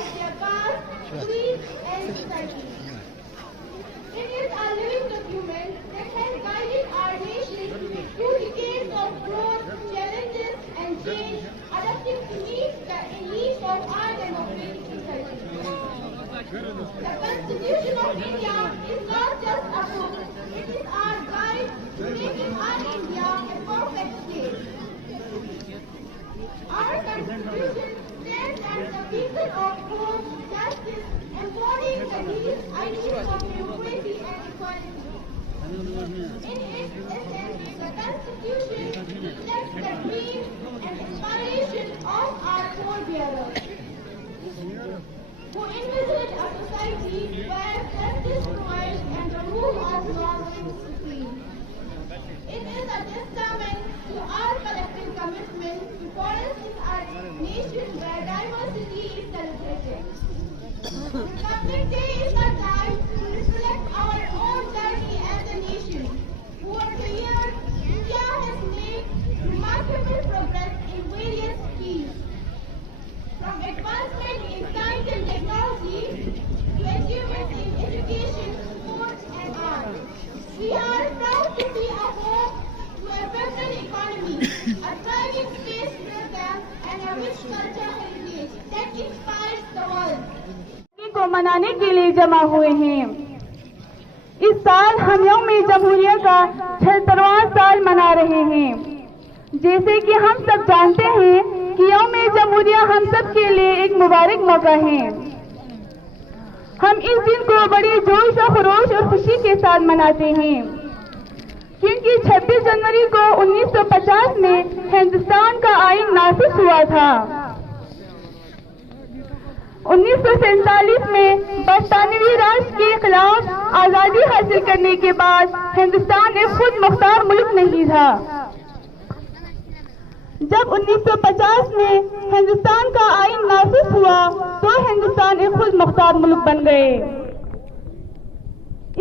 of their past, creed, and society. It is a living document that has guided our nation through decades of growth, challenges, and change, adapting to meet the needs of our democratic society. The Constitution of India is not just a book, it is our guide to making our India a perfect state. Our Constitution stands as the beacon of hope, justice, embodying the ideals of democracy and equality. In its essence, the Constitution reflects the dreams and aspirations of our forebearers, who envisioned a society where justice prevails and the rule of law reigns supreme. It is a testament to our collective commitment to flourishing our nation where diversity is celebrated. Republic Day is a time to reflect our own journey as a nation. Over the years, India has made remarkable progress in various fields, from advancement in science and technology to achievements in education, sports, and art. We are proud to be a home to a vibrant economy, a thriving space program, and a rich cultural heritage that inspires the world. को मनाने के लिए जमा हुए हैं। इस साल हम यौम-ए-जमहूरिया का 76वां साल मना रहे हैं। जैसे कि हम सब जानते हैं कि यौम-ए-जमहूरिया हम सब के लिए एक मुबारक मौका है। हम इस दिन को बड़े जोश और खरोश और खुशी के साथ मनाते हैं, क्योंकि 26 जनवरी को 1950 में हिंदुस्तान का आईन नाफिज हुआ था। 1947 में बरतानवी राज के खिलाफ आजादी हासिल करने के बाद हिंदुस्तान एक खुद मुख्तार मुल्क नहीं था। जब 1950 में हिंदुस्तान का आईन नाफिज हुआ तो हिंदुस्तान एक खुद मुख्तार मुल्क बन गए।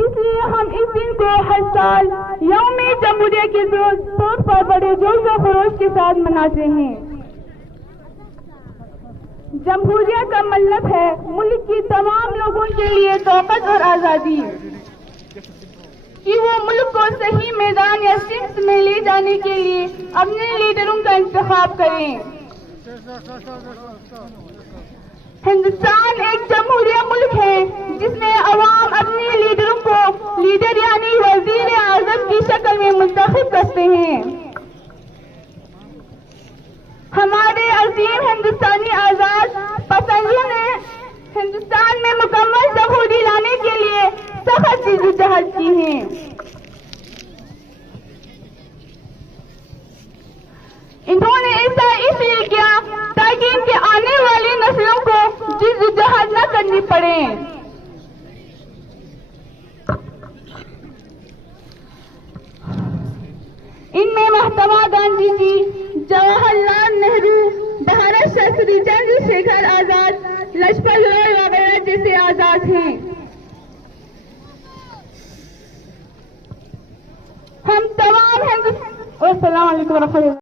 इसलिए हम इस दिन को हर साल यौम-ए-जमहूरिया के तौर पर बड़े जोश और खरोश के साथ मनाते हैं। जमहूरिया का मतलब है मुल्क की तमाम लोगों के लिए तौक़त और आज़ादी, कि वो मुल्क को सही मैदान या सिमत में ले जाने के लिए अपने लीडरों का इंतखाब करें। हिंदुस्तान एक जमहूरिया मुल्क है जिसमें अवाम अपने लीडरों को लीडर यानी वजीर आज़म की शक्ल में मुंतखब करते हैं। हमारे अजीम हिंदुस्तानी आजाद पसंदों ने हिंदुस्तान में मुकम्मल जमहूरी लाने के लिए सख्त जद्दोजहद की है। इन्होंने ऐसा इसलिए किया ताकि इनके आने वाली नस्लों को जद्दोजहद न करनी पड़े। इनमें महात्मा गांधी जी, जवाहरलाल नेहरू, भारत शास्त्री चंद्रशेखर आजाद, लजपत राय वगैरह जैसे आजाद हैं। हम तमाम अस्सलाम वालेकुम।